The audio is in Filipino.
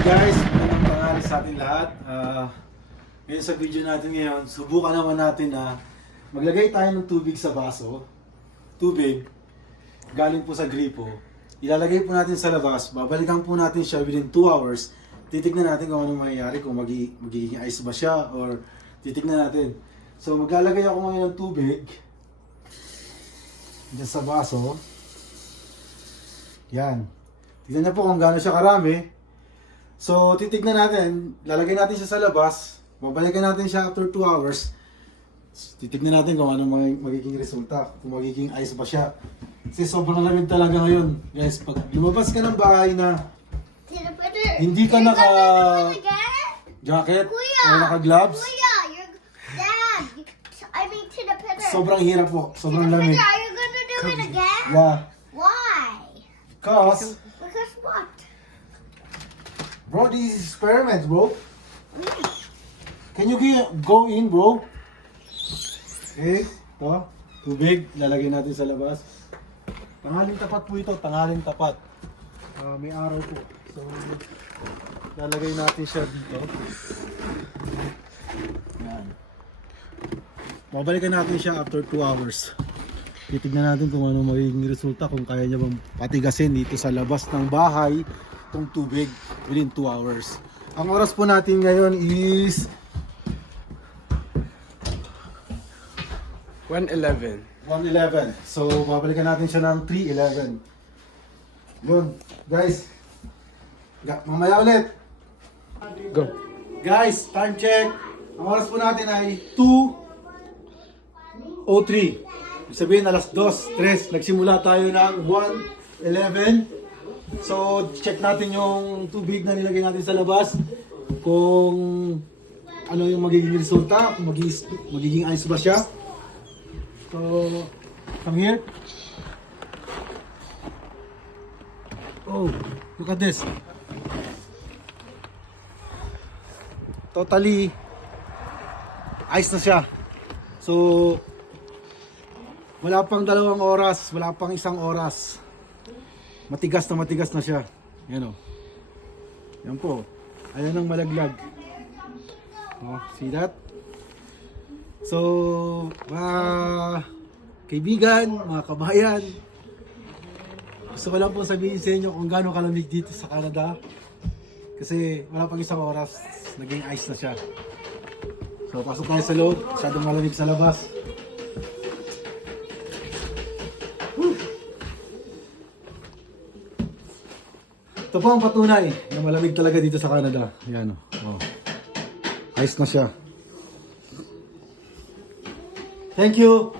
Guys, magandang tanghali sa ating lahat. Ngayon sa video natin ngayon, subukan naman natin na maglagay tayo ng tubig sa baso. Tubig, galing po sa gripo. Ilalagay po natin sa labas, babalikan po natin siya within 2 hours. Titignan natin kung anong mangyayari, kung magiging ice ba siya or titignan natin. So maglalagay ako ngayon ng tubig dyan sa baso. Yan. Tignan niyo po kung gaano siya karami. So, titignan natin, lalagay natin siya sa labas, babalikan natin siya after 2 hours. Titignan natin kung ano magiging resulta, kung magiging ice ba siya. Kasi sobrang lamig talaga ngayon. Guys, pag lumabas ka ng bahay na hindi ka naka-jacket o naka-gloves, sobrang hirap po, sobrang lamig. Are you gonna do it again? Yeah. Why? Because, What? bro, this is experiments, bro. Can you go in, bro? Okay, ito, tubig, lalagay natin sa labas. Tanghaling tapat po ito, tanghaling tapat. May araw po. So, lalagay natin siya dito. Yan. Babalikan natin siya after 2 hours. Titignan natin kung ano magiging resulta, kung kaya niya bang patigasin dito sa labas ng bahay itong tubig within 2 hours. Ang oras po natin ngayon is 1:11. 1:11. So, babalikan natin siya ng 3:11. Yun, guys. Mamaya ulit. Go. Guys, time check. Ang oras po natin ay 2:03. Ibig sabihin, alas 2, 3. Nagsimula tayo ng 1:11. So, check natin yung tubig na nilagay natin sa labas. Kung ano yung magiging resulta, kung magiging ice ba siya. So, come here. Oh, look at this. Totally ice na siya. So, wala pang 2 oras, wala pang 1 oras. Matigas na siya. Yan o. Yan po. Ayan ang malaglag. Oh, see that? So, mga kaibigan, mga kabayan, gusto ko lang po sabihin sa inyo kung gaano kalamig dito sa Canada. Kasi wala pang 1 oras, naging ice na siya. So, pasok tayo sa loob. Masyadong malamig sa labas. Ito po ang patunay na malamig talaga dito sa Canada. Ayan o. Oh. Ice na siya. Thank you.